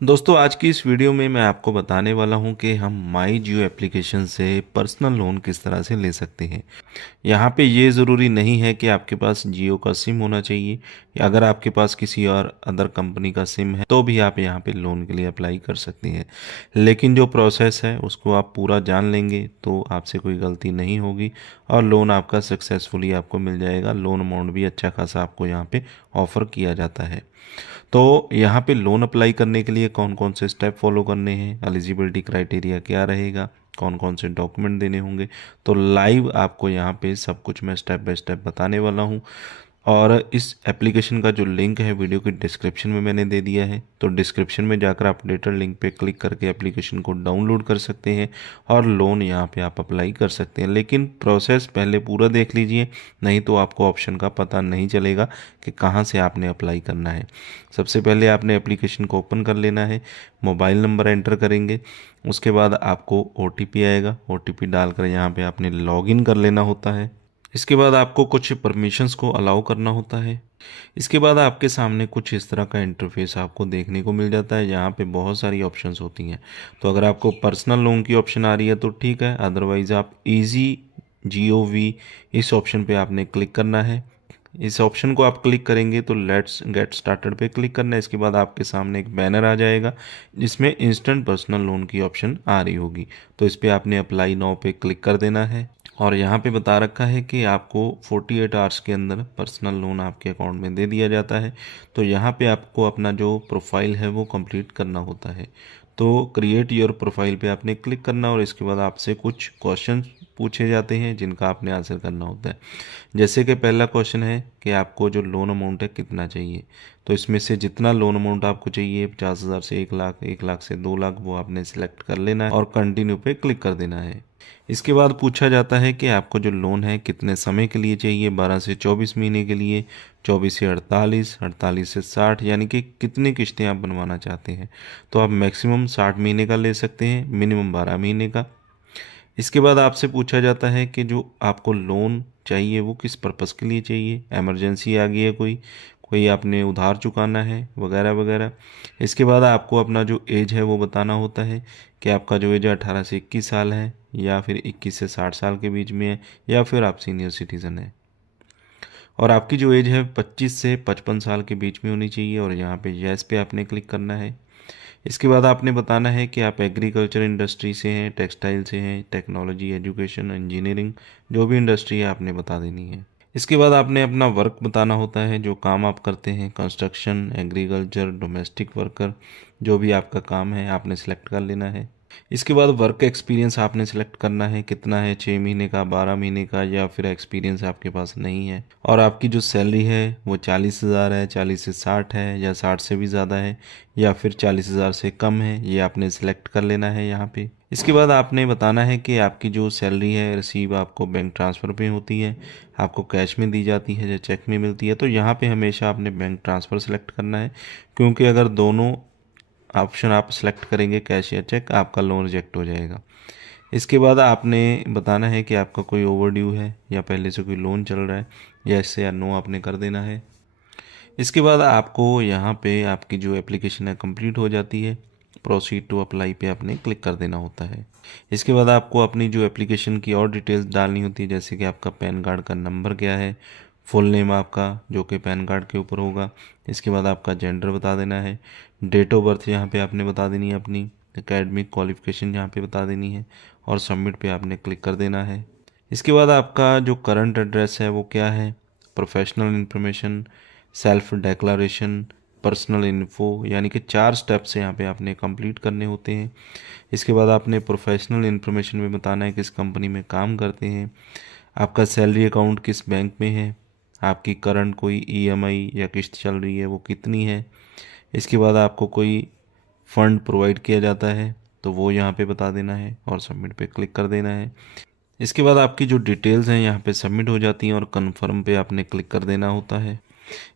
दोस्तों आज की इस वीडियो में मैं आपको बताने वाला हूं कि हम माई जियो एप्लीकेशन से पर्सनल लोन किस तरह से ले सकते हैं। यहाँ पे ये ज़रूरी नहीं है कि आपके पास जियो का सिम होना चाहिए, या अगर आपके पास किसी और अदर कंपनी का सिम है तो भी आप यहाँ पे लोन के लिए अप्लाई कर सकते हैं। लेकिन जो प्रोसेस है उसको आप पूरा जान लेंगे तो आपसे कोई गलती नहीं होगी और लोन आपका सक्सेसफुली आपको मिल जाएगा। लोन अमाउंट भी अच्छा खासा आपको यहाँ पे ऑफ़र किया जाता है। तो यहाँ पे लोन अप्लाई करने के लिए कौन कौन से स्टेप फॉलो करने हैं, एलिजिबिलिटी क्राइटेरिया क्या रहेगा, कौन कौन से डॉक्यूमेंट देने होंगे, तो लाइव आपको यहाँ पे सब कुछ मैं स्टेप बाय स्टेप बताने वाला हूँ। और इस एप्लीकेशन का जो लिंक है वीडियो की डिस्क्रिप्शन में मैंने दे दिया है, तो डिस्क्रिप्शन में जाकर आप लेटर लिंक पे क्लिक करके एप्लीकेशन को डाउनलोड कर सकते हैं और लोन यहाँ पे आप अप्लाई कर सकते हैं। लेकिन प्रोसेस पहले पूरा देख लीजिए, नहीं तो आपको ऑप्शन का पता नहीं चलेगा कि कहाँ से आपने अप्लाई करना है। सबसे पहले आपने एप्लीकेशन को ओपन कर लेना है, मोबाइल नंबर एंटर करेंगे, उसके बाद आपको OTP आएगा, OTP डालकर यहाँ पे आपने लॉगिन कर लेना होता है। इसके बाद आपको कुछ परमिशंस को अलाउ करना होता है। इसके बाद आपके सामने कुछ इस तरह का इंटरफेस आपको देखने को मिल जाता है। यहाँ पे बहुत सारी ऑप्शंस होती हैं, तो अगर आपको पर्सनल लोन की ऑप्शन आ रही है तो ठीक है, अदरवाइज़ आप इजी GOV इस ऑप्शन पे आपने क्लिक करना है। इस ऑप्शन को आप क्लिक करेंगे तो लेट्स गेट स्टार्टेड पे क्लिक करना है। इसके बाद आपके सामने एक बैनर आ जाएगा जिसमें इंस्टेंट पर्सनल लोन की ऑप्शन आ रही होगी, तो इस पर आपने अप्लाई नाउ पे क्लिक कर देना है। और यहाँ पे बता रखा है कि आपको 48 आवर्स के अंदर पर्सनल लोन आपके अकाउंट में दे दिया जाता है। तो यहाँ पे आपको अपना जो प्रोफाइल है वो कंप्लीट करना होता है। तो क्रिएट योर प्रोफाइल पे आपने क्लिक करना और इसके बाद आपसे कुछ क्वेश्चन पूछे जाते हैं जिनका आपने आंसर करना होता है। जैसे कि पहला क्वेश्चन है कि आपको जो लोन अमाउंट है कितना चाहिए, तो इसमें से जितना लोन अमाउंट आपको चाहिए 50,000 से 1 लाख, 1 लाख से 2 लाख, वो आपने सिलेक्ट कर लेना है और कंटिन्यू पे क्लिक कर देना है। इसके बाद पूछा जाता है कि आपको जो लोन है कितने समय के लिए चाहिए, 12 से 24 महीने के लिए, 24 से 48, 48 से 60, यानी कि कितनी किश्तें आप बनवाना चाहते हैं। तो आप मैक्सिमम 60 महीने का ले सकते हैं, मिनिमम 12 महीने का। इसके बाद आपसे पूछा जाता है कि जो आपको लोन चाहिए वो किस पर्पज़ के लिए चाहिए, इमरजेंसी आ गई है कोई, कोई आपने उधार चुकाना है, वगैरह वगैरह। इसके बाद आपको अपना जो एज है वो बताना होता है कि आपका जो एज है 18 से 21 साल है, या फिर 21 से 60 साल के बीच में है, या फिर आप सीनियर सिटीज़न हैं। और आपकी जो एज है 25 से 55 साल के बीच में होनी चाहिए और यहाँ पे यस पे आपने क्लिक करना है। इसके बाद आपने बताना है कि आप एग्रीकल्चर इंडस्ट्री से हैं, टेक्सटाइल से हैं, टेक्नोलॉजी, एजुकेशन, इंजीनियरिंग, जो भी इंडस्ट्री है आपने बता देनी है। इसके बाद आपने अपना वर्क बताना होता है, जो काम आप करते हैं, कंस्ट्रक्शन, एग्रीकल्चर, डोमेस्टिक वर्कर, जो भी आपका काम है आपने सेलेक्ट कर लेना है। इसके बाद वर्क एक्सपीरियंस आपने सेलेक्ट करना है, कितना है, 6 महीने का, 12 महीने का, या फिर एक्सपीरियंस आपके पास नहीं है। और आपकी जो सैलरी है वो 40,000 है, 40 से 60 है, या 60 से भी ज़्यादा है, या फिर 40,000 से कम है, ये आपने सेलेक्ट कर लेना है यहाँ पे। इसके बाद आपने बताना है कि आपकी जो सैलरी है रिसीव आपको बैंक ट्रांसफ़र पे होती है, आपको कैश में दी जाती है या चेक में मिलती है। तो यहाँ पे हमेशा आपने बैंक ट्रांसफ़र सेलेक्ट करना है, क्योंकि अगर दोनों ऑप्शन आप सेलेक्ट करेंगे कैश या चेक, आपका लोन रिजेक्ट हो जाएगा। इसके बाद आपने बताना है कि आपका कोई ओवर ड्यू है या पहले से कोई लोन चल रहा है, या इससे या नो आपने कर देना है। इसके बाद आपको यहाँ पे आपकी जो एप्लीकेशन है कंप्लीट हो जाती है, प्रोसीड टू अप्लाई पे आपने क्लिक कर देना होता है। इसके बाद आपको अपनी जो एप्लीकेशन की और डिटेल्स डालनी होती है, जैसे कि आपका पैन कार्ड का नंबर क्या है, फुल नेम आपका जो कि पैन कार्ड के ऊपर होगा। इसके बाद आपका जेंडर बता देना है, डेट ऑफ बर्थ यहाँ पे आपने बता देनी है, अपनी एकेडमिक क्वालिफिकेशन यहाँ पे बता देनी है और सबमिट पे आपने क्लिक कर देना है। इसके बाद आपका जो करंट एड्रेस है वो क्या है, professional information, self declaration, personal info, यानी कि 4 स्टेप्स यहाँ पे आपने कंप्लीट करने होते हैं। इसके बाद आपने प्रोफेशनल इन्फॉर्मेशन में बताना है किस कंपनी में काम करते हैं, आपका सैलरी अकाउंट किस बैंक में है, आपकी करंट कोई EMI या किस्त चल रही है वो कितनी है। इसके बाद आपको कोई फ़ंड प्रोवाइड किया जाता है तो वो यहाँ पे बता देना है और सबमिट पे क्लिक कर देना है। इसके बाद आपकी जो डिटेल्स हैं यहाँ पे सबमिट हो जाती हैं और कन्फर्म पे आपने क्लिक कर देना होता है।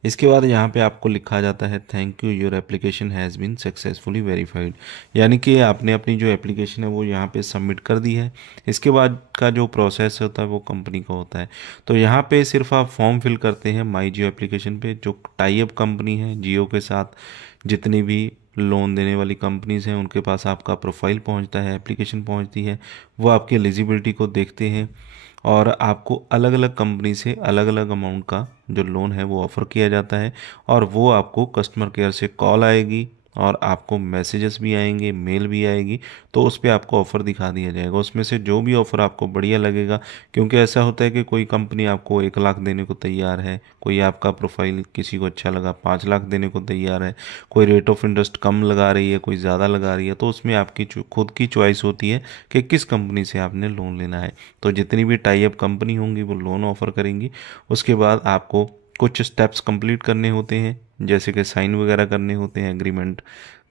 इसके बाद यहाँ पे आपको लिखा जाता है thank you your application has been successfully verified, यानी कि आपने अपनी जो एप्लीकेशन है वो यहाँ पे सबमिट कर दी है। इसके बाद का जो प्रोसेस होता है वो कंपनी का होता है। तो यहाँ पे सिर्फ आप फॉर्म फिल करते हैं माई जियो एप्लीकेशन पे, जो टाई अप कंपनी है जियो के साथ, जितनी भी लोन देने वाली कंपनीज़ हैं उनके पास आपका प्रोफाइल पहुंचता है, एप्लीकेशन पहुंचती है, वो आपकी एलिजिबिलिटी को देखते हैं और आपको अलग अलग कंपनी से अलग अलग अमाउंट का जो लोन है वो ऑफ़र किया जाता है और वो आपको कस्टमर केयर से कॉल आएगी और आपको मैसेजेस भी आएंगे, मेल भी आएगी, तो उस पे आपको ऑफ़र दिखा दिया जाएगा। उसमें से जो भी ऑफ़र आपको बढ़िया लगेगा, क्योंकि ऐसा होता है कि कोई कंपनी आपको 1 लाख देने को तैयार है, कोई आपका प्रोफाइल किसी को अच्छा लगा 5 लाख देने को तैयार है, कोई रेट ऑफ इंटरेस्ट कम लगा रही है, कोई ज़्यादा लगा रही है, तो उसमें आपकी खुद की चॉइस होती है कि किस कंपनी से आपने लोन लेना है। तो जितनी भी टाई अप कंपनी होंगी वो लोन ऑफ़र करेंगी। उसके बाद आपको कुछ स्टेप्स कंप्लीट करने होते हैं, जैसे कि साइन वगैरह करने होते हैं, एग्रीमेंट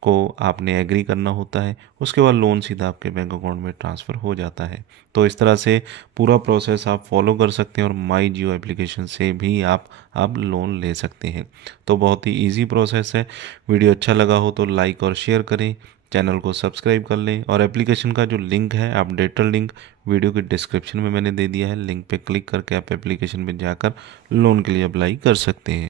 को आपने एग्री करना होता है, उसके बाद लोन सीधा आपके बैंक अकाउंट में ट्रांसफ़र हो जाता है। तो इस तरह से पूरा प्रोसेस आप फॉलो कर सकते हैं और माई जियो एप्लीकेशन से भी आप अब लोन ले सकते हैं। तो बहुत ही इजी प्रोसेस है। वीडियो अच्छा लगा हो तो लाइक और शेयर करें, चैनल को सब्सक्राइब कर लें और एप्लीकेशन का जो लिंक है, अपडेटेड लिंक वीडियो के डिस्क्रिप्शन में मैंने दे दिया है। लिंक पे क्लिक करके आप एप्लीकेशन में जाकर लोन के लिए अप्लाई कर सकते हैं।